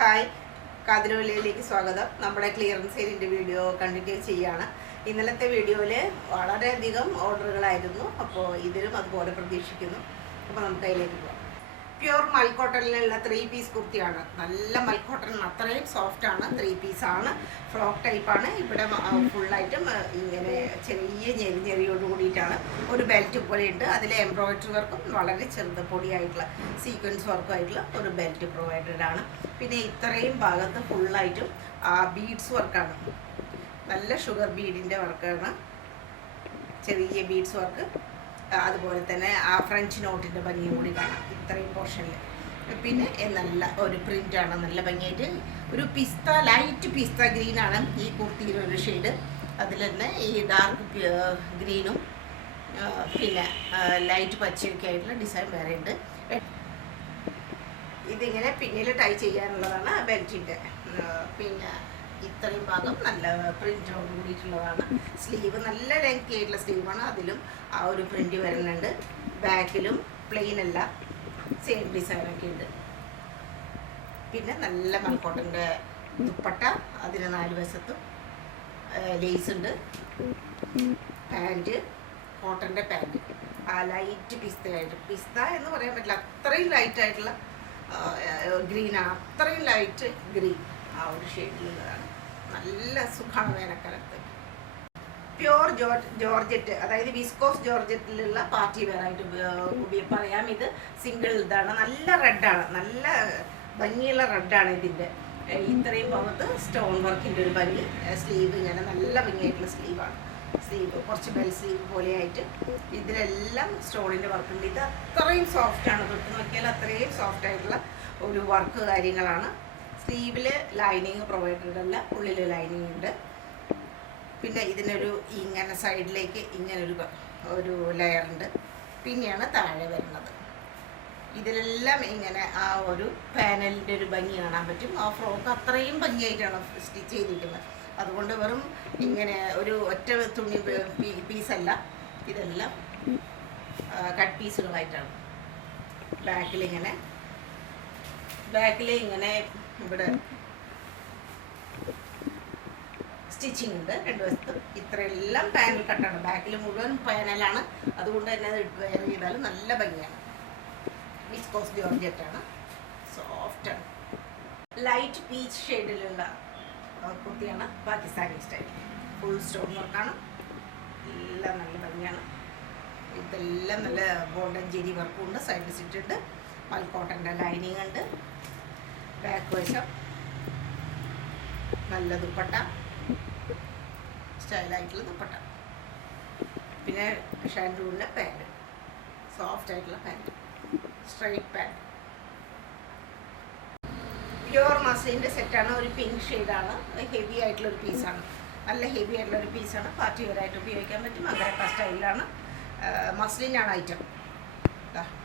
Hi, കാതിരവലയിലേക്ക് സ്വാഗതം. നമ്മുടെ clearance സെയിലിൻ്റെ video continue ചെയ്യാണ്. ഇന്നലത്തെ വീഡിയോയിൽ വളരെയധികം ഓർഡറുകളായിരുന്നു. അപ്പോൾ ഇതിലും അതുപോലെ പ്രതീക്ഷിക്കുന്നു. അപ്പോൾ നമുക്ക് അതിലേക്ക് പോകാം. പ്യുർ മൽക്കോട്ടണിലുള്ള 3 പീസ് കുർത്തിയാണ്. നല്ല മൽക്കോട്ടൺ, അത്രയും സോഫ്റ്റാണ്. 3 പീസാണ്, ഫ്രോക്ക് ടൈപ്പാണ്. ഇവിടെ ഫുള്ളായിട്ടും ഇങ്ങനെ ചെറിയ ഞെരിയോട് കൂടിയിട്ടാണ്. ഒരു ബെൽറ്റ് പോലെ ഉണ്ട്. അതിൽ എംബ്രോയിഡറി വർക്കും വളരെ ചെറുത് പൊടിയായിട്ടുള്ള സീക്വൻസ് വർക്കും ആയിട്ടുള്ള ഒരു ബെൽറ്റ് പ്രൊവൈഡഡ് ആണ്. പിന്നെ ഇത്രയും ഭാഗത്ത് ഫുള്ളായിട്ടും ബീഡ്സ് വർക്കാണ്. നല്ല ഷുഗർ ബീഡിൻ്റെ വർക്കാണ്, ചെറിയ ബീഡ്സ് വർക്ക്. അതുപോലെ തന്നെ ഫ്രഞ്ച് നോട്ടിൻ്റെ ഭംഗിയും കൂടി കാണാം ഇത്രയും പോർഷനിൽ. പിന്നെ നല്ല ഒരു പ്രിൻ്റാണ്, നല്ല ഭംഗിയായിട്ട്. ഒരു ലൈറ്റ് പിസ്ത ഗ്രീനാണ് ഈ കുർത്തിയുടെ ഒരു ഷെയ്ഡ്. അതിൽ തന്നെ ഈ ഡാർക്ക് ഗ്രീനും പിന്നെ ലൈറ്റ് പച്ചയൊക്കെ ആയിട്ടുള്ള ഡിസൈൻ വേറെ ഉണ്ട്. ഇതിങ്ങനെ പിന്നിൽ ടൈ ചെയ്യാനുള്ളതാണ് ബെൽറ്റിൻ്റെ. പിന്നെ ഇത്രയും ഭാഗം നല്ല പ്രിൻ്റോട് കൂടിയിട്ടുള്ളതാണ്. സ്ലീവ് നല്ല ലെങ്തി ആയിട്ടുള്ള സ്ലീവാണ്. അതിലും ആ ഒരു പ്രിൻ്റ് വരുന്നുണ്ട്. ബാക്കിലും പ്ലെയിൻ അല്ല, സെയിം ഡിസൈനൊക്കെ ഉണ്ട്. പിന്നെ നല്ല മൽക്കോട്ടൻ്റെ ദുപ്പട്ട, അതിന് 4 വശത്തും ലേസ് ഉണ്ട്. പാൻറ്റ് കോട്ടൻ്റെ പാൻറ്റ്, ലൈറ്റ് പിസ്ത എന്ന് പറയാൻ പറ്റില്ല, അത്രയും ലൈറ്റായിട്ടുള്ള ഗ്രീനാണ്. അത്രയും ലൈറ്റ് ഗ്രീൻ, ആ ഒരു ഷെയ്ഡിലുള്ളതാണ്. നല്ല സുഖമാണ് വേനൽക്കാലത്ത്. പ്യുർ ജോർജറ്റ്, അതായത് വിസ്കോസ് ജോർജറ്റിലുള്ള പാർട്ടി വെയർ ആയിട്ട് പറയാം. ഇത് സിംഗിൾ ഇതാണ്. നല്ല റെഡാണ്, നല്ല ഭംഗിയുള്ള റെഡാണ് ഇതിൻ്റെ. ഇത്രയും ഭാഗത്ത് സ്റ്റോൺ വർക്കിൻ്റെ ഒരു ഭംഗി. സ്ലീവ് ഇങ്ങനെ നല്ല ഭംഗിയായിട്ടുള്ള സ്ലീവാണ്. സ്ലീവ് കുറച്ച് ബെൽ സ്ലീവ് പോലെയായിട്ട് ഇതിലെല്ലാം സ്റ്റോണിൻ്റെ വർക്കുണ്ട്. ഇത് അത്രയും സോഫ്റ്റാണ്, തൊട്ട് നോക്കിയാൽ അത്രയും സോഫ്റ്റ് ആയിട്ടുള്ള ഒരു വർക്ക് കാര്യങ്ങളാണ്. സ്ലീവിൽ ലൈനിങ് പ്രൊവൈഡഡ് അല്ല, ഉള്ളിൽ ലൈനിങ് ഉണ്ട്. പിന്നെ ഇതിനൊരു ഇങ്ങനെ സൈഡിലേക്ക് ഇങ്ങനൊരു ലെയറുണ്ട്. പിന്നെയാണ് താഴെ വരുന്നത്. ഇതിലെല്ലാം ഇങ്ങനെ ആ ഒരു പാനലിൻ്റെ ഒരു ഭംഗി കാണാൻ പറ്റും. ആ ഫ്രോക്ക് അത്രയും ഭംഗിയായിട്ടാണ് സ്റ്റിച്ച് ചെയ്തിരിക്കുന്നത്. അതുകൊണ്ട് വെറും ഇങ്ങനെ ഒരു ഒറ്റ തുണി പീസല്ല, ഇതെല്ലാം കട്ട് പീസുകളായിട്ടാണ്. ബാക്കിൽ ഇങ്ങനെ ഇവിടെ സ്റ്റിച്ചിങ് ഉണ്ട് 2 വശത്തും. ഇത്രയെല്ലാം പാനൽ കട്ടാണ്. ബാക്കിൽ മുഴുവൻ പാനലാണ്. അതുകൊണ്ട് തന്നെ അത് വെയർ ചെയ്താലും നല്ല ഭംഗിയാണ്. വിസ്കോസ് ജോർജറ്റാണ്, സോഫ്റ്റാണ്. ലൈറ്റ് പീച്ച് ഷെയ്ഡിലുള്ള കുർത്തിയാണ്, പാകിസ്ഥാനി സ്റ്റൈൽ. ഫുൾ സ്റ്റോൺ വർക്കാണ്, എല്ലാം നല്ല ഭംഗിയാണ്. ഇതെല്ലാം നല്ല ഗോൾഡൻ ജെരി വർക്കും ഉണ്ട്. സൈഡ് സ്റ്റിച്ചുണ്ട്. മൽക്കോട്ടൻ്റെ ലൈനിങ് ഉണ്ട്. ബാക്ക് വശം നല്ല ദുപ്പട്ട, സ്റ്റൈലായിട്ടുള്ള ദുപ്പട്ട. പിന്നെ ഷാൻഡൂണിൻ്റെ പാൻറ്, സോഫ്റ്റ് ആയിട്ടുള്ള പാൻറ്, സ്ട്രൈറ്റ് പാൻറ്. പ്യുർ മസ്ലിൻ്റെ സെറ്റാണ്. ഒരു പിങ്ക് ഷെയ്ഡാണ്. ഹെവി ആയിട്ടുള്ളൊരു പീസാണ്, നല്ല ഹെവി ആയിട്ടുള്ളൊരു പീസാണ്. പാർട്ടി വെയറായിട്ട് ഉപയോഗിക്കാൻ പറ്റും. അഗ്രക്ക സ്റ്റൈലിലാണ്. മസ്ലിനാണ് ഐറ്റം.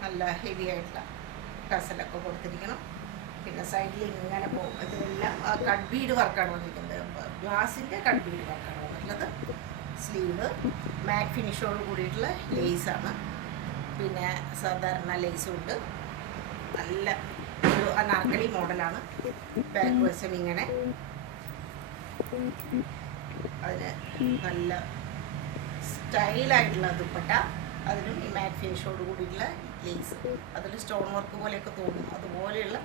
നല്ല ഹെവി ആയിട്ടുള്ള ടസലൊക്കെ കൊടുത്തിരിക്കണം. പിന്നെ സൈഡിൽ ഇങ്ങനെ പോകും. ഇതിലെല്ലാം കട്ട് ബീഡ് വർക്കാണ് വന്നിരിക്കുന്നത്. ഗ്ലാസിൻ്റെ കട്ട് ബീഡ് വർക്കാണ് വന്നിട്ടുള്ളത്. സ്ലീവ് മാറ്റ് ഫിനിഷോട് കൂടിയിട്ടുള്ള ലേസാണ്. പിന്നെ സാധാരണ ലേസും ഉണ്ട്. നല്ല ഒരു അനാർക്കലി മോഡലാണ്. ബാക്ക് വശം ഇങ്ങനെ, അതിന് നല്ല സ്റ്റൈലായിട്ടുള്ള ദുപ്പട്ട, അതിനും ഈ മാറ്റ് ഫിനിഷോട് കൂടിയിട്ടുള്ള ലേസ്. അതിൽ സ്റ്റോൺ വർക്ക് പോലെയൊക്കെ തോന്നും, അതുപോലെയുള്ള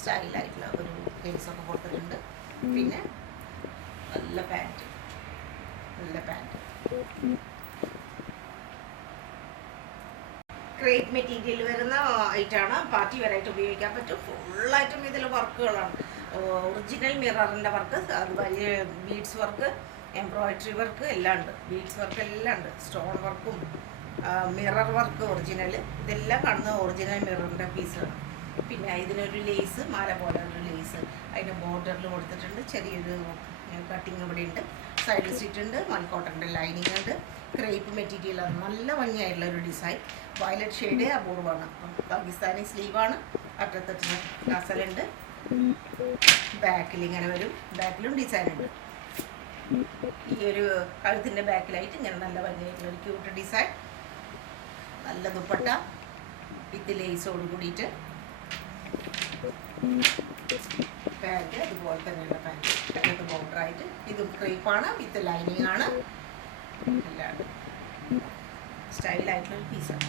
സ്റ്റൈലായിട്ടുള്ള ഒരു ലേസൊക്കെ കൊടുത്തിട്ടുണ്ട്. പിന്നെ നല്ല പാൻറ്റ്, ക്രേപ്പ് മെറ്റീരിയൽ വരുന്ന ഐറ്റാണ്. പാർട്ടി വെയറായിട്ട് ഉപയോഗിക്കാൻ പറ്റും. ഫുള്ളായിട്ടും ഇതിൽ വർക്കുകളാണ്. ഒറിജിനൽ മിററിൻ്റെ വർക്ക്, അതുപോലെ ബീഡ്സ് വർക്ക്, എംബ്രോയിഡറി വർക്ക് എല്ലാം ഉണ്ട്. ബീഡ്സ് വർക്ക് എല്ലാം ഉണ്ട്. സ്റ്റോൺ വർക്കും മിറർ വർക്ക് ഒറിജിനൽ, ഇതെല്ലാം കാണുന്നത് ഒറിജിനൽ മിററിൻ്റെ പീസാണ്. പിന്നെ ഇതിനൊരു ലേസ്, മാല പോലെ ഒരു ലേസ് അതിൻ്റെ ബോർഡറിൽ കൊടുത്തിട്ടുണ്ട്. ചെറിയൊരു കട്ടിങ് ഇവിടെ ഉണ്ട്. സൈഡിൽ സ്റ്റിച്ച് ഉണ്ട്. മൽക്കോട്ടൻ്റെ ലൈനിങ് ഉണ്ട്. ക്രേപ്പ് മെറ്റീരിയലാണ്. നല്ല ഭംഗിയായിട്ടുള്ള ഒരു ഡിസൈൻ. വയലറ്റ് ഷെയ്ഡ് അപൂർവമാണ്. പാകിസ്ഥാനി സ്ലീവാണ്. അറ്റത്തട്ടിന് ടസലുണ്ട്. ബാക്കിൽ ഇങ്ങനെ വരും. ബാക്കിലും ഡിസൈൻ ഉണ്ട്. ഈ ഒരു കഴുത്തിൻ്റെ ബാക്കിലായിട്ട് ഇങ്ങനെ നല്ല ഭംഗിയായിട്ടുള്ള ഒരു ക്യൂട്ട് ഡിസൈൻ. നല്ല ദുപ്പട്ട വിത്ത് ലേസോട് കൂടിയിട്ട് പാൻറ്റ് അതുപോലെ തന്നെയുള്ള പാൻറ്റ് അതിനകത്ത് ബോർഡറായിട്ട് ഇതും ക്രീപ്പാണ് വിത്ത് ലൈനിങ് ആണ്. എല്ലാം സ്റ്റൈലായിട്ടുള്ളൊരു പീസാണ്.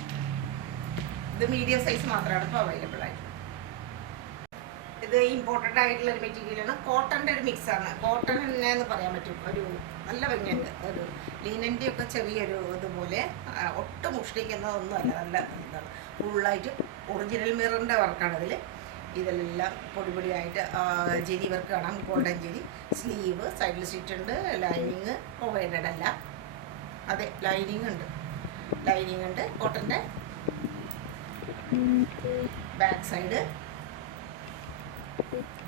ഇത് മീഡിയം സൈസ് മാത്രമാണ് ഇപ്പോൾ അവൈലബിൾ ആയിട്ടുള്ളത്. ഇത് ഇമ്പോർട്ടൻ്റ് ആയിട്ടുള്ള ഒരു മെറ്റീരിയലാണ്. കോട്ടൻ്റെ ഒരു മിക്സാണ്. കോട്ടൺ എന്ന് പറയാൻ പറ്റും. ഒരു നല്ല ഭംഗിയുണ്ട്. ഒരു ലീനൻ്റെ ഒക്കെ ചെറിയൊരു ഇതുപോലെ ഒട്ടും മുഷ്ടിക്കുന്നതൊന്നുമല്ല. നല്ല ഇതാണ്. ഫുള്ളായിട്ട് ഒറിജിനൽ മിററിൻ്റെ വർക്കാണ് ഇതിൽ. ഇതെല്ലാം പൊടിപൊടിയായിട്ട് ജെരി വർക്ക് കാണാം. ഗോൾഡൻ ജെരി. സ്ലീവ് സൈഡിൽ സ്റ്റിച്ച് ഉണ്ട്. ലൈനിങ് പ്രൊവൈഡഡ് അല്ല. അതെ, ലൈനിങ് ഉണ്ട്. ലൈനിങ് ഉണ്ട്. കോട്ടൻ്റെ ബാക്ക് സൈഡ്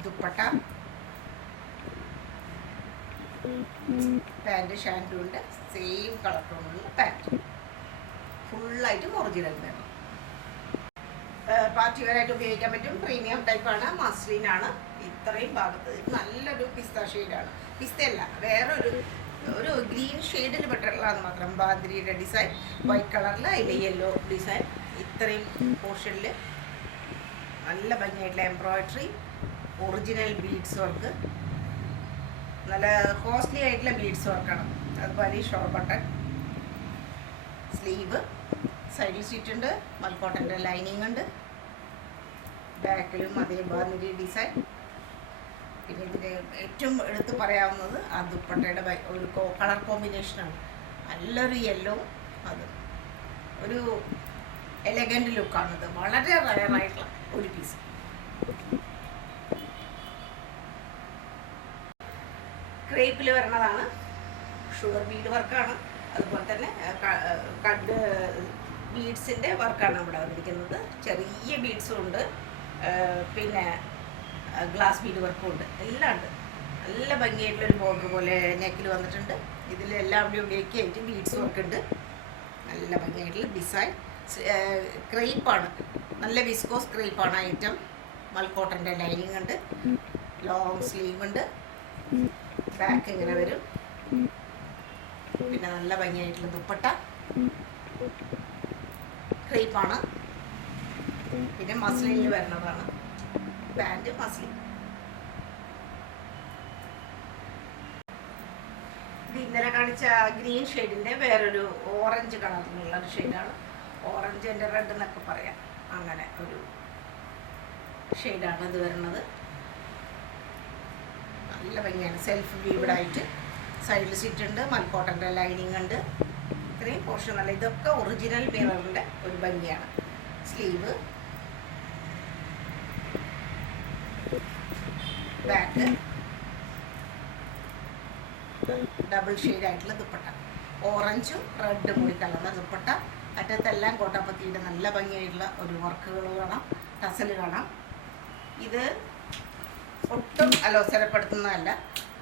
ദുപ്പട്ട, പാൻറ് ഷാൻറ്റും ഉണ്ട്. സെയിം കളർ ടോണുള്ള പാൻറ്. ഫുള്ളായിട്ടും ഒറിജിനൽ വേണം. പാർട്ടി വെയറായിട്ട് ഉപയോഗിക്കാൻ പറ്റും. പ്രീമിയം ടൈപ്പാണ്. മസ്ലിനാണ്. ഇത്രയും ഭാഗത്ത് ഇത് നല്ലൊരു പിസ്ത ഷെയ്ഡാണ്. പിസ്തയല്ല, വേറൊരു ഗ്രീൻ ഷെയ്ഡിൽ പെട്ടുള്ളതാണ് മാത്രം. ബാദ്രിയുടെ ഡിസൈൻ വൈറ്റ് കളറിൽ അതിൽ യെല്ലോ ഡിസൈൻ. ഇത്രയും പോർഷനിൽ നല്ല ഭംഗിയായിട്ടുള്ള എംബ്രോയിഡറി, ഒറിജിനൽ ബീഡ്സ് വർക്ക്, നല്ല കോസ്റ്റ്ലി ആയിട്ടുള്ള ബീഡ്സ് വർക്കാണ്. അതുപോലെ ഷോർട്ട് ബട്ടൺ, സ്ലീവ്, സൈഡിൽ സ്റ്റിച്ച് ഉണ്ട്. മൽക്കോട്ടൻ്റെ ലൈനിങ് ഉണ്ട്. ബാക്കിലും അതേ ബാർണിരി ഡിസൈൻ. പിന്നെ ഇതിൻ്റെ ഏറ്റവും എടുത്ത് പറയാവുന്നത് ആ ദുപ്പട്ടയുടെ ഒരു കളർ കോമ്പിനേഷനാണ്. നല്ലൊരു യെല്ലോ, അത് ഒരു എലഗൻറ്റ് ലുക്കാണിത്. വളരെ റയറായിട്ടുള്ള ഒരു പീസ്. ക്രേപ്പിൽ വരുന്നതാണ്. ഷുഗർ ബീഡ് വർക്കാണ്. അതുപോലെ തന്നെ കഡ് ബീഡ്സിൻ്റെ വർക്കാണ് ഇവിടെ വന്നിരിക്കുന്നത്. ചെറിയ ബീഡ്സും ഉണ്ട്. പിന്നെ ഗ്ലാസ് ബീഡ് വർക്കും ഉണ്ട്. എല്ലാം ഉണ്ട്. നല്ല ഭംഗിയായിട്ടുള്ളൊരു ബോർഡർ പോലെ നെക്കിൽ വന്നിട്ടുണ്ട്. ഇതിലെല്ലാം ഇവിടെയൊക്കെ ആയിട്ട് ബീഡ്സ് വർക്ക് ഉണ്ട്. നല്ല ഭംഗിയായിട്ടുള്ള ഡിസൈൻ. ക്രേപ്പാണ്. നല്ല വിസ്കോസ് ക്രേപ്പാണ് ഐറ്റം. മൽക്കോട്ടൻ്റെ ലൈനിങ് ഉണ്ട്. ലോങ് സ്ലീവ് ഉണ്ട്. ബാക്ക് ഇങ്ങനെ വരും. പിന്നെ നല്ല ഭംഗിയായിട്ടുള്ള ദുപ്പട്ട ക്രേപ്പാണ്. പിന്നെ മസ്ലിനിൽ വരുന്നതാണ്. Pant muslin. ഇത് ഇന്നലെ കാണിച്ച ഗ്രീൻ ഷെയ്ഡിൻ്റെ വേറൊരു ഓറഞ്ച് കളറിലുള്ള ഒരു ഷെയ്ഡാണ്. ഓറഞ്ച് എൻ്റെ റെഡ് എന്നൊക്കെ പറയാം. അങ്ങനെ ഒരു ഷെയ്ഡാണ് ഇത് വരുന്നത്. നല്ല ഭംഗിയാണ്. സെൽഫ് വീവ്ഡായിട്ട് സൈഡിൽ സ്റ്റിച്ച് ഉണ്ട്. മൽക്കോട്ടൻ്റെ ലൈനിങ് ഉണ്ട്. ഇത്രയും പോർഷൻ നല്ല. ഇതൊക്കെ ഒറിജിനൽ മിററിൻ്റെ ഒരു ഭംഗിയാണ്. സ്ലീവ്, ബാക്ക്, ഡബിൾ ഷെയ്ഡായിട്ടുള്ള ദുപ്പട്ട. ഓറഞ്ചും റെഡും കൂടി കലർന്ന ദുപ്പട്ട. അറ്റത്തെല്ലാം കോട്ടാപ്പത്തിയുടെ നല്ല ഭംഗിയായിട്ടുള്ള ഒരു വർക്കുകൾ കാണാം. ടസൽ കാണാം. ഇത് ഒട്ടും അലോസരപ്പെടുത്തുന്നതല്ല.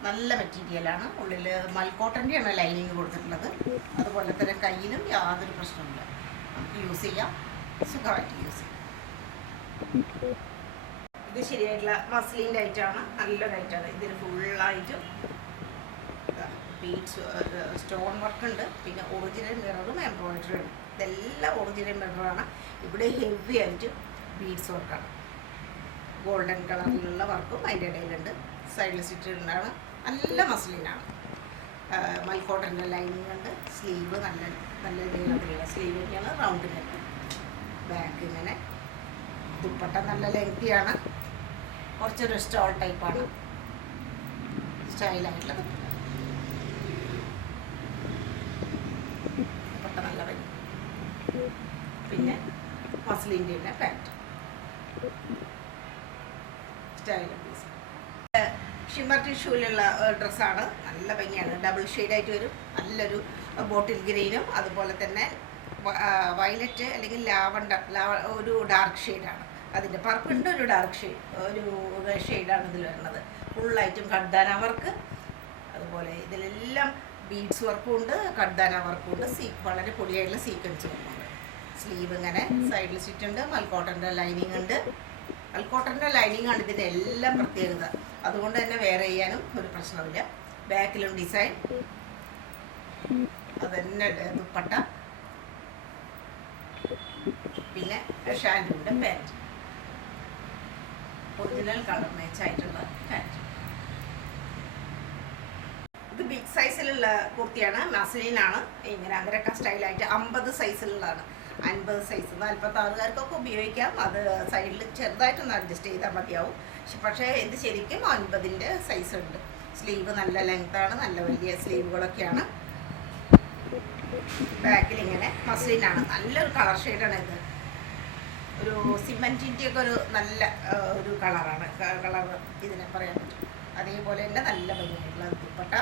നല്ല മെറ്റീരിയലാണ്. ഉള്ളിൽ മൽക്കോട്ടൻ്റെയാണ് ലൈനിങ് കൊടുത്തിട്ടുള്ളത്. അതുപോലെ തന്നെ കയ്യിലും യാതൊരു പ്രശ്നമില്ല. നമുക്ക് യൂസ് ചെയ്യാം. സുഖമായിട്ട് യൂസ് ചെയ്യാം. ഇത് ശരിയായിട്ടുള്ള മസ്ലിൻ്റെ ഐറ്റമാണ്. നല്ലൊരു ഐറ്റമാണ്. ഇതിന് ഫുള്ളായിട്ടും ബീഡ്സ് സ്റ്റോൺ വർക്ക് ഉണ്ട്. പിന്നെ ഒറിജിനൽ മിററും എംബ്രോയിഡറി ഉണ്ട്. ഇതെല്ലാം ഒറിജിനൽ മിററാണ്. ഇവിടെ ഹെവി ആയിട്ട് ബീഡ്സ് വർക്കാണ്. ഗോൾഡൻ കളറിലുള്ള വർക്കും അതിൻ്റെ ഇടയിലുണ്ട്. സൈഡിൽ സ്റ്റിച്ച് ഉണ്ടാണ്. നല്ല മസ്ലിനാണ്. മൽക്കോട്ടൻ്റെ ലൈനിങ് ഉണ്ട്. സ്ലീവ് നല്ല നല്ല നീളത്തിലുള്ള സ്ലീവ് തന്നെയാണ്. Round neck. ബാക്ക് ഇങ്ങനെ. ദുപ്പട്ട നല്ല ലെങ്തിയാണ്. കുറച്ചൊരു സ്റ്റോൾ ടൈപ്പാണ്. സ്റ്റൈലായിട്ടുള്ള ദുപ്പട്ട. ദുപ്പട്ട നല്ല ഭംഗി. പിന്നെ മസ്ലിൻ്റെ തന്നെ പാൻറ്റ്. സ്റ്റൈലും പീസ്. ഷിമ്മർ ടിഷ്യൂലുള്ള ഡ്രസ്സാണ്. നല്ല ഭംഗിയാണ്. ഡബിൾ ഷെയ്ഡായിട്ട് വരും. നല്ലൊരു ബോട്ടിൽ ഗ്രീനും അതുപോലെ തന്നെ വയലറ്റ് അല്ലെങ്കിൽ ലാവണ്ടർ ഒരു ഡാർക്ക് ഷെയ്ഡാണ്. അതിൻ്റെ പർപ്പിളിൻ്റെ ഒരു ഡാർക്ക് ഷെയ്ഡ് ഒരു ഷെയ്ഡാണ് ഇതിൽ വരുന്നത്. ഫുള്ളായിട്ടും കഡ്ദാന വർക്ക്. അതുപോലെ ഇതിലെല്ലാം ബീഡ്സ് വർക്കും ഉണ്ട്. കഡ്ദാന വർക്കും ഉണ്ട്. വളരെ പൊടിയായിട്ടുള്ള സീക്വൻസ് വർക്കുണ്ട്. സ്ലീവ് ഇങ്ങനെ സൈഡിൽ സ്റ്റിച്ച് ഉണ്ട്. മൽക്കോട്ടൻ്റെ ലൈനിങ് ഉണ്ട്. മൽക്കോട്ടൻ്റെ ലൈനിങ് ആണ് ഇതിൻ്റെ എല്ലാം പ്രത്യേകത. അതുകൊണ്ട് തന്നെ വെയർ ചെയ്യാനും ഒരു പ്രശ്നമില്ല. ബാക്കിലും ഡിസൈൻ. അതന്നെ ദുപ്പട്ട. പിന്നെ ഷാൻഡുവിൻ്റെ പാൻറ്റ്. ഒറിജിനൽ കളർ മാച്ച് ആയിട്ടുള്ള പാൻറ്. ഇത് ബിഗ് സൈസിലുള്ള കുർത്തിയാണ്, മസ്ലിനാണ്. ഇങ്ങനെ അഗ്രക്ക സ്റ്റൈലായിട്ട് 50 സൈസിലുള്ളതാണ്. 50 സൈസ് 46കാർക്കൊക്കെ ഉപയോഗിക്കാം. അത് സൈഡിൽ ചെറുതായിട്ടൊന്ന് അഡ്ജസ്റ്റ് ചെയ്താൽ മതിയാവും. പക്ഷേ ഇത് ശരിക്കും 50ൻ്റെ സൈസ് ഉണ്ട്. സ്ലീവ് നല്ല ലെങ്താണ്, നല്ല വലിയ സ്ലീവുകളൊക്കെയാണ്. ബാക്കിൽ ഇങ്ങനെ മസ്ലിനാണ്, നല്ലൊരു കളർ ഷെയ്ഡാണ് ഇത്. ഒരു സിമൻറ്റിൻ്റെ ഒക്കെ ഒരു നല്ല ഒരു കളറാണ്, കളർ ഇതിനെ പറയാൻ പറ്റും. അതേപോലെ തന്നെ നല്ല ഭംഗിയായിട്ടുള്ള ദുപ്പട്ട,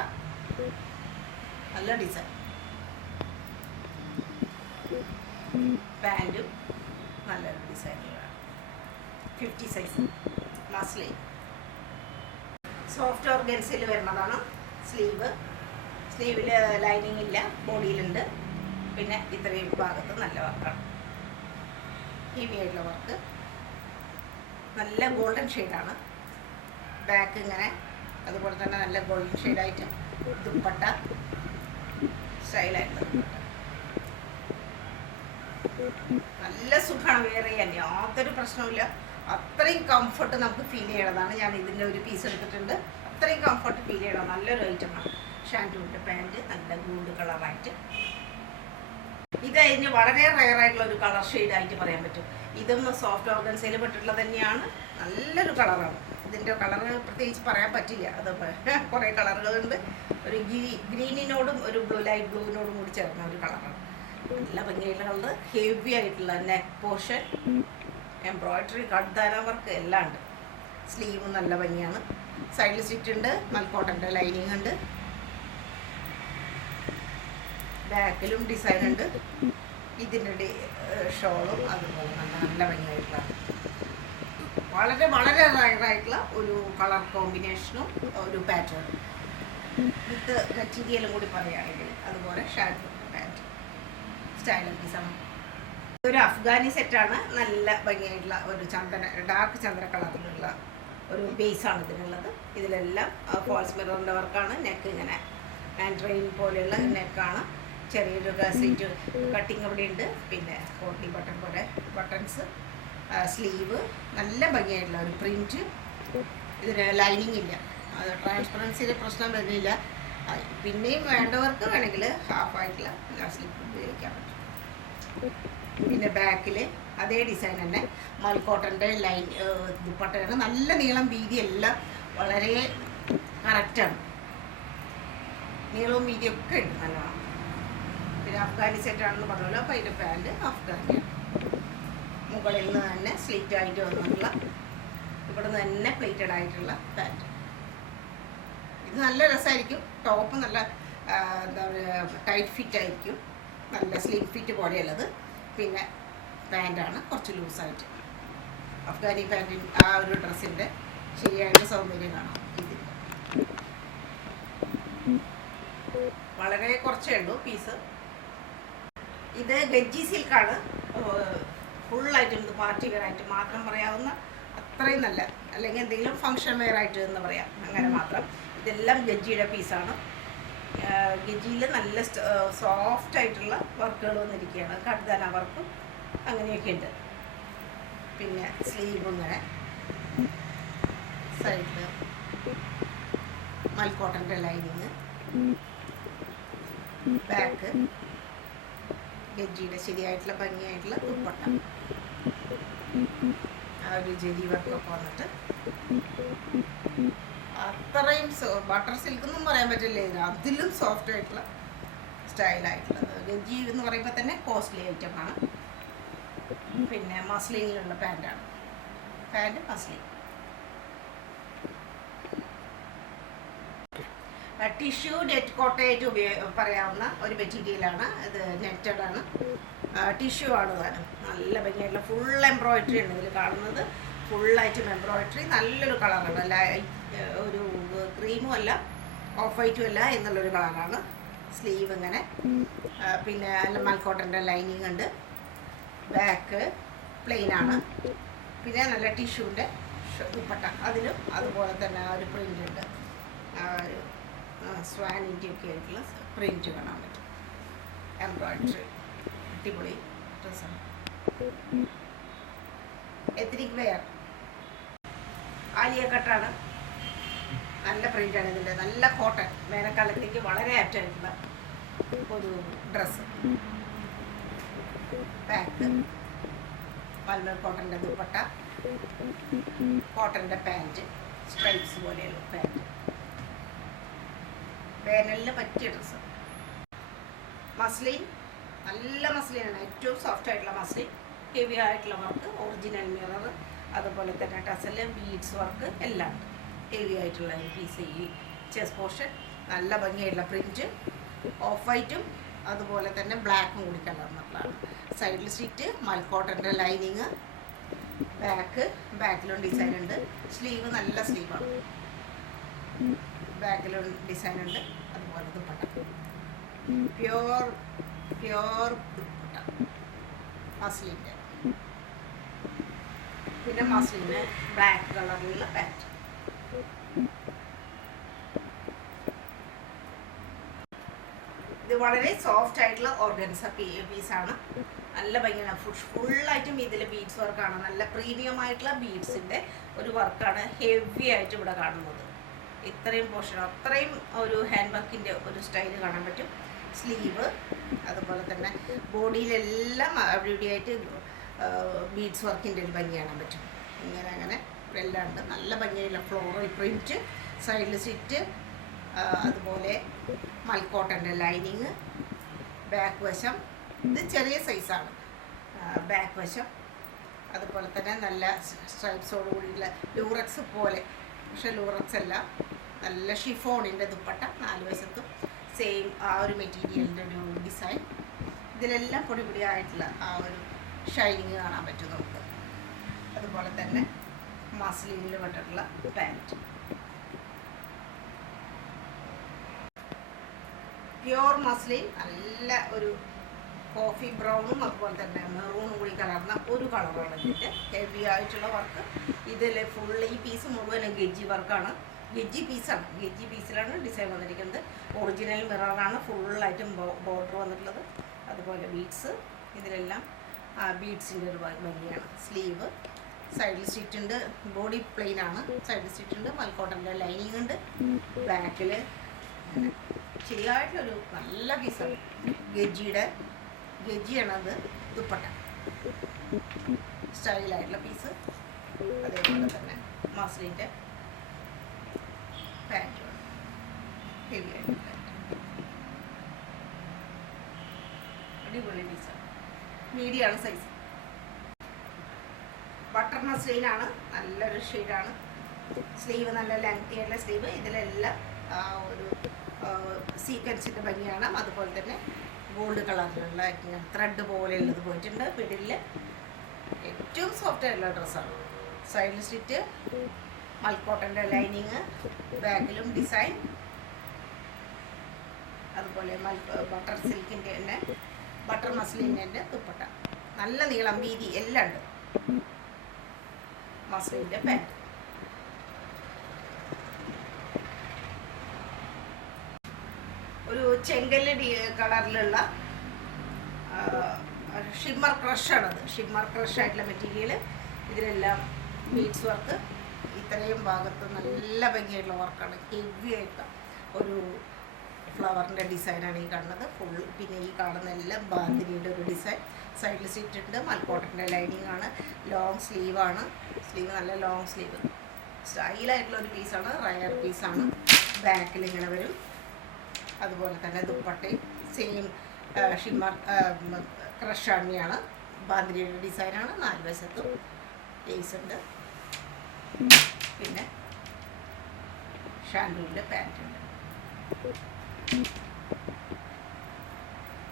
നല്ല ഡിസൈൻ. പാൻറ്റും നല്ലൊരു ഡിസൈനുകളാണ്. 50 സൈസ് മസ്ലിൻ, സോഫ്റ്റ് ഓർഗൻസിൽ വരുന്നതാണ്. സ്ലീവിൽ ലൈനിങ് ഇല്ല, ബോഡിയിലുണ്ട്. പിന്നെ ഇത്രയും ഭാഗത്ത് നല്ല വർക്കാണ്, ഹെവി ആയിട്ടുള്ള വർക്ക്. നല്ല ഗോൾഡൻ ഷെയ്ഡാണ് ബാക്ക് ഇങ്ങനെ. അതുപോലെ തന്നെ നല്ല ഗോൾഡൻ ഷെയ്ഡായിട്ട് ദുപ്പട്ട സ്റ്റൈലായിട്ട് നല്ല സുഖമാണ് വെയർ ചെയ്യാൻ, യാതൊരു പ്രശ്നവുമില്ല. അത്രയും കംഫർട്ട് നമുക്ക് ഫീൽ ചെയ്യണതാണ്. ഞാൻ ഇതിൻ്റെ ഒരു പീസ് എടുത്തിട്ടുണ്ട്. അത്രയും കംഫർട്ട് ഫീൽ ചെയ്യണം, നല്ലൊരു ഐറ്റമാണ്. ഷാൻറ്റൂൻ്റെ പാൻറ്റ് നല്ല ഗോൾഡ് കളറായിട്ട്. ഇത് അതിന് വളരെ റെയർ ആയിട്ടുള്ള ഒരു കളർ ഷെയ്ഡായിട്ട് പറയാൻ പറ്റും. ഇതും സോഫ്റ്റ് ഓർഗൻസയിൽ പെട്ടിട്ടുള്ളത് തന്നെയാണ്. നല്ലൊരു കളറാണ്. ഇതിൻ്റെ കളർ പ്രത്യേകിച്ച് പറയാൻ പറ്റില്ല, അത് കുറേ കളറുകളുണ്ട്. ഒരു ഗ്രീനിനോടും ഒരു ലൈറ്റ് ബ്ലൂവിനോടും കൂടി ചേർന്ന ഒരു കളറാണ്. നല്ല ഭംഗിയായിട്ടുള്ള കളർ, ഹെവി ആയിട്ടുള്ള നെക്ക് പോർഷൻ, എംബ്രോയിഡറി, കട്ദാന വർക്ക് എല്ലാം ഉണ്ട്. സ്ലീവ് നല്ല ഭംഗിയാണ്. സൈഡിൽ സ്റ്റിച്ച് ഉണ്ട്, മൽക്കോട്ടൻ്റെ ലൈനിങ് ഉണ്ട്. ബാക്കിലും ഡിസൈൻ ഉണ്ട്. ഇതിൻ്റെ ഷോളും അതുപോലെ നല്ല ഭംഗിയായിട്ടുള്ള വളരെ വളരെ റയറായിട്ടുള്ള ഒരു കളർ കോമ്പിനേഷനും ഒരു പാറ്റേണും വിത്ത് മെറ്റീരിയലും കൂടി പറയുകയാണെങ്കിൽ. അതുപോലെ ഷർട്ട് പാൻറ്റ് സ്റ്റൈലും പീസാണ്. ഒരു അഫ്ഗാനി സെറ്റാണ്. നല്ല ഭംഗിയായിട്ടുള്ള ഒരു ഡാർക്ക് ചന്ദന കളറിലുള്ള ഒരു ബേസാണ് ഇതിനുള്ളത്. ഇതിലെല്ലാം ഫോൾസ് മിററിൻ്റെ വർക്കാണ്. നെക്ക് ഇങ്ങനെ ആൻഡ്രെയിൻ പോലെയുള്ള നെക്കാണ്. ചെറിയൊരു സീറ്റ് കട്ടിങ് അവിടെ ഉണ്ട്. പിന്നെ 40 ബട്ടൺ പോലെ ബട്ടൺസ്. സ്ലീവ് നല്ല ഭംഗിയായിട്ടുള്ള ഒരു പ്രിൻറ്റ്. ഇതിന് ലൈനിങ് ഇല്ല, അത് ട്രാൻസ്പെറൻസിയിൽ പ്രശ്നം വരുന്നില്ല. പിന്നെയും വേണ്ടവർക്ക് വേണമെങ്കിൽ ഹാഫായിട്ടുള്ള സ്ലീവ് ഉപയോഗിക്കാൻ പറ്റും. പിന്നെ ബാക്കിൽ അതേ ഡിസൈൻ തന്നെ മൽക്കോട്ടൻ്റെ ലൈൻ ദുപ്പട്ടയാണ്. നല്ല നീളം വീതി എല്ലാം വളരെ കറക്റ്റാണ്. നീളവും വീതിയൊക്കെ ഉണ്ട് നല്ലോണം. പിന്നെ അഫ്ഗാനി സെറ്റാണെന്ന് പറഞ്ഞല്ലോ. അപ്പോൾ അതിൻ്റെ പാൻറ്റ് അഫ്ഗാനിയാണ്. മുകളിൽ നിന്ന് തന്നെ സ്ലിറ്റ് ആയിട്ട് വന്നിട്ടുള്ള, ഇവിടെ നിന്ന് തന്നെ പ്ലേറ്റഡ് ആയിട്ടുള്ള പാൻറ്റ്. ഇത് നല്ല രസമായിരിക്കും. ടോപ്പ് നല്ല എന്താ പറയുക, ടൈറ്റ് ഫിറ്റ് ആയിരിക്കും, നല്ല സ്ലിം ഫിറ്റ് പോലെയുള്ളത്. പിന്നെ പാൻറ്റാണ് കുറച്ച് ലൂസായിട്ട്. അഫ്ഗാനി പാൻറ്റിൻ ആ ഒരു ഡ്രസ്സിൻ്റെ ശരിയായിട്ട് സൗന്ദര്യം കാണാം. ഇതിൽ വളരെ കുറച്ചേ ഉള്ളൂ പീസ്. ഇത് ഗജ്ജി സിൽക്കാണ്. ഫുള്ളായിട്ടും ഇത് പാർട്ടി വെയർ ആയിട്ട് മാത്രം പറയാവുന്ന അത്രയും നല്ല, അല്ലെങ്കിൽ എന്തെങ്കിലും ഫങ്ഷൻ വെയർ ആയിട്ട് എന്ന് പറയാം, അങ്ങനെ മാത്രം. ഇതെല്ലാം ഗജ്ജിയുടെ പീസാണ്. ഗജ്ജിയിൽ നല്ല സോഫ്റ്റ് ആയിട്ടുള്ള വർക്കുകൾ വന്നിരിക്കുകയാണ്. കട്ദാന വർക്കും അങ്ങനെയൊക്കെ ഉണ്ട്. പിന്നെ സ്ലീവ് ഇങ്ങനെ സൈഡിൽ മൽക്കോട്ടൻ്റെ ലൈനിങ്, ബാക്ക് ഗജ്ജിയുടെ ശരിയായിട്ടുള്ള ഭംഗിയായിട്ടുള്ള ദുപ്പട്ട, ആ ഒരു ജെരി വർക്കൊക്കെ വന്നിട്ട് അത്രയും ബട്ടർ സിൽക്ക് എന്നും പറയാൻ പറ്റില്ല. ഇത് അതിലും സോഫ്റ്റ് ആയിട്ടുള്ള സ്റ്റൈലായിട്ടുള്ളത്. ഗജ്ജി എന്ന് പറയുമ്പോൾ തന്നെ കോസ്റ്റ്ലി ഐറ്റമാണ്. പിന്നെ മസ്ലിനിലുള്ള പാൻറ്റാണ്. Pant muslin. ടിഷ്യൂ നെറ്റ് കോട്ടയായിട്ട് പറയാവുന്ന ഒരു മെറ്റീരിയലാണ്. ഇത് നെറ്റഡാണ്, ടിഷ്യൂ ആണ് താനും. നല്ല ഭംഗിയായിട്ടുള്ള ഫുൾ എംബ്രോയിഡറി ആണ് ഇതിൽ കാണുന്നത്. ഫുള്ളായിട്ടും എംബ്രോയിഡറി. നല്ലൊരു കളറാണ്. ഒരു ക്രീമും അല്ല ഓഫ് വൈറ്റും അല്ല എന്നുള്ളൊരു കളറാണ്. സ്ലീവ് ഇങ്ങനെ, പിന്നെ മൽക്കോട്ടൻ്റെ ലൈനിങ് ഉണ്ട്. ബാക്ക് പ്ലെയിനാണ്. പിന്നെ നല്ല ടിഷ്യൂൻ്റെ ദുപ്പട്ട, അതിലും അതുപോലെ തന്നെ ആ ഒരു പ്രിൻ്റ് ഉണ്ട്. ആ ഒരു സ്വാനിൻ്റെ ഒക്കെ ആയിട്ടുള്ള പ്രിൻ്റ് കാണാൻ പറ്റും. എംബ്രോയിഡറി അടിപൊളി ഡ്രസ്സാണ്. എത്നിക് വെയർ ആലിയ കട്ടാണ്. നല്ല പ്രിൻ്റാണ് ഇതിൻ്റെ. നല്ല കോട്ടൺ, വേനൽക്കാലത്തേക്ക് വളരെ ആപ്റ്റായിട്ടുള്ള ഒരു ഡ്രസ്സ്. ബാക്ക് മൽമൽ കോട്ടൻ്റെ ദുപ്പട്ട, കോട്ടൻ്റെ പാൻറ്റ്, സ്ട്രൈപ്സ് പോലെയുള്ള പാൻറ്റ്. വേനലിന് പറ്റിയ ഡ്രസ്സ്. മസ്ലിൻ, നല്ല മസ്ലിനാണ്, ഏറ്റവും സോഫ്റ്റ് ആയിട്ടുള്ള മസ്ലിൻ. ഹെവി ആയിട്ടുള്ള വർക്ക്, ഒറിജിനൽ മിറർ, അതുപോലെ തന്നെ ടസല്, ബീഡ്സ് വർക്ക് എല്ലാം ഉണ്ട്. ഹെവി ആയിട്ടുള്ള ഒരു പീസ്. ഈ ചെസ്റ്റ് പോർഷൻ നല്ല ഭംഗിയായിട്ടുള്ള പ്രിൻറ്റ്, ഓഫ് വൈറ്റും അതുപോലെ തന്നെ ബ്ലാക്കും കൂടി കലർന്നിട്ടുള്ളതാണ്. സൈഡിൽ സ്റ്റിറ്റ്, മൽക്കോട്ടൻ്റെ ലൈനിങ്. ബാക്കിലും ഡിസൈൻ ഉണ്ട്. സ്ലീവ് നല്ല സ്ലീവാണ്, ബാക്കിലും ഡിസൈൻ ഉണ്ട്. അതുപോലെ ദുപ്പട്ട പ്യോർ ദുപ്പട്ട മസ്ലിൻ്റെ. പിന്നെ മസ്ലിന് ബ്ലാക്ക് കളറിലുള്ള പാൻറ്റ്. ഇത് വളരെ സോഫ്റ്റ് ആയിട്ടുള്ള ഓർഗൻസ പീസാണ്. നല്ല ഭംഗിയാണ്. ഫുള്ളായിട്ടും ഇതിൽ ബീഡ്സ് വർക്കാണ്. നല്ല പ്രീമിയം ആയിട്ടുള്ള ബീഡ്സിൻ്റെ ഒരു വർക്കാണ് ഹെവി ആയിട്ട് ഇവിടെ കാണുന്നത്. ഇത്രയും പോർഷൻ, അത്രയും ഒരു ഹാൻഡ് വർക്കിൻ്റെ ഒരു സ്റ്റൈല് കാണാൻ പറ്റും. സ്ലീവ്, അതുപോലെ തന്നെ ബോഡിയിലെല്ലാം അവിടെ ആയിട്ട് ബീഡ്സ് വർക്കിൻ്റെ ഒരു ഭംഗി കാണാൻ പറ്റും. അങ്ങനെ എല്ലാം ഉണ്ട്. നല്ല ഭംഗിയുള്ള ഫ്ലോറൽ പ്രിൻറ്റ്, സൈഡിൽ സ്റ്റിറ്റ്, അതുപോലെ മൽക്കോട്ടൻ്റെ ലൈനിങ്. ബാക്ക് വശം ഇത് ചെറിയ സൈസാണ്. ബാക്ക് വശം അതുപോലെ തന്നെ നല്ല സ്ട്രൈപ്സോട് കൂടിയുള്ള ലൂറക്സ് പോലെ, പക്ഷെ ലൂറക്സ് അല്ല, നല്ല ഷിഫോണിൻ്റെ ദുപ്പട്ട. 4 വശത്തും സെയിം ആ ഒരു മെറ്റീരിയലിൻ്റെ ഒരു ഡിസൈൻ. ഇതിലെല്ലാം പൊടിയായിട്ടുള്ള ആ ഒരു ഷൈനിങ് കാണാൻ പറ്റും നമുക്ക്. അതുപോലെ തന്നെ മസ്ലിനിൽ പെട്ടിട്ടുള്ള പാൻറ്റ്. പ്യോർ മസ്ലിൻ, നല്ല ഒരു കോഫി ബ്രൗണും അതുപോലെ തന്നെ മെറൂണും കൂടി കലർന്ന ഒരു കളറാണ് ഇതിൻ്റെ. ഹെവി ആയിട്ടുള്ള വർക്ക്. ഇതിൽ ഫുള്ള് ഈ പീസ് മുഴുവനും ഗെജ്ജി വർക്കാണ്. ഗെജ്ജി പീസാണ്. ഗെജ്ജി പീസിലാണ് ഡിസൈൻ വന്നിരിക്കുന്നത്. ഒറിജിനൽ മിററാണ് ഫുള്ളായിട്ടും ബോർഡർ വന്നിട്ടുള്ളത്. അതുപോലെ ബീഡ്സ്, ഇതിലെല്ലാം ബീഡ്സിൻ്റെ ഒരു ഭംഗിയാണ്. സ്ലീവ്, സൈഡിൽ സ്റ്റിറ്റ് ഉണ്ട്. ബോഡി പ്ലെയിൻ ആണ്. സൈഡിൽ സ്റ്റിറ്റ് ഉണ്ട്. മൽക്കോട്ടൻ്റെ ലൈനിങ് ഉണ്ട്. ബാക്കിൽ ശരിയായിട്ടൊരു നല്ല പീസാണ്. ഗെജിയാണത്. ദുപ്പട്ട സ്റ്റൈലായിട്ടുള്ള പീസ്. അതേപോലെ തന്നെ മസ്ലിൻ്റെ പാൻറ്റ്, ഹെവി ആയിട്ടുള്ള പാൻറ്റ്. അടിപൊളി പീസാണ്. മീഡിയമാണ് സൈസ്. ബട്ടർ മസ്ലിനാണ്. നല്ലൊരു ഷെയ്ഡാണ്. സ്ലീവ് നല്ല ലെങ്തി ആയിട്ടുള്ള സ്ലീവ്. ഇതിലെല്ലാം ഒരു സീക്വൻസിൻ്റെ ഭംഗിയാണ്. അതുപോലെ തന്നെ ഗോൾഡ് കളറിലുള്ള ത്രെഡ് പോലെയുള്ളത് പോയിട്ടുണ്ട്. പിടിയിൽ ഏറ്റവും സോഫ്റ്റ് ആയിട്ടുള്ള ഡ്രസ്സാണ്. സൈഡിൽ സ്റ്റിറ്റ്, മൽക്കോട്ടൻ്റെ ലൈനിങ്, ബാക്കിലും ഡിസൈൻ. അതുപോലെ ബട്ടർ സിൽക്കിൻ്റെ തന്നെ ബട്ടർ മസ്ലിൻ്റെ ദുപ്പട്ട. നല്ല നീളം, വീതി എല്ലാം ഉണ്ട്. മസ്ലിൻ്റെ പാൻറ്റ്. ഒരു ചെങ്കല്ല് കളറിലുള്ള ഷിമ്മർ ക്രഷാണത്. ഷിമ്മർ ക്രഷ് ആയിട്ടുള്ള മെറ്റീരിയൽ. ഇതിലെല്ലാം ബീഡ്സ് വർക്ക്. ഇത്രയും ഭാഗത്ത് നല്ല ഭംഗിയായിട്ടുള്ള വർക്കാണ്. ഹെവി ആയിട്ടുള്ള ഒരു ഫ്ലവറിൻ്റെ ഡിസൈനാണ് ഈ കാണുന്നത് ഫുൾ. പിന്നെ ഈ കാണുന്ന എല്ലാം ബാന്തിനിയുടെ ഒരു ഡിസൈൻ. സൈഡിൽ സ്റ്റിറ്റ് ഉണ്ട്. മൽക്കോട്ടൻ്റെ ലൈനിങ് ആണ്. ലോങ് സ്ലീവാണ്. സ്ലീവ് നല്ല ലോങ് സ്ലീവ്. സ്റ്റൈലായിട്ടുള്ള ഒരു പീസാണ്. റയർ പീസാണ്. ബാക്കിൽ ഇങ്ങനെ വരും. അതുപോലെ തന്നെ ദുപ്പട്ടയും സെയിം ഷിമ്മർ ക്രഷ് തന്നെയാണ്. ബാന്തിനിയുടെ ഡിസൈനാണ്. 4 വശത്തും ലേസ് ഉണ്ട്. പിന്നെ ഷാൻഡൂലിൻ്റെ പാൻറ്റ് ഉണ്ട്.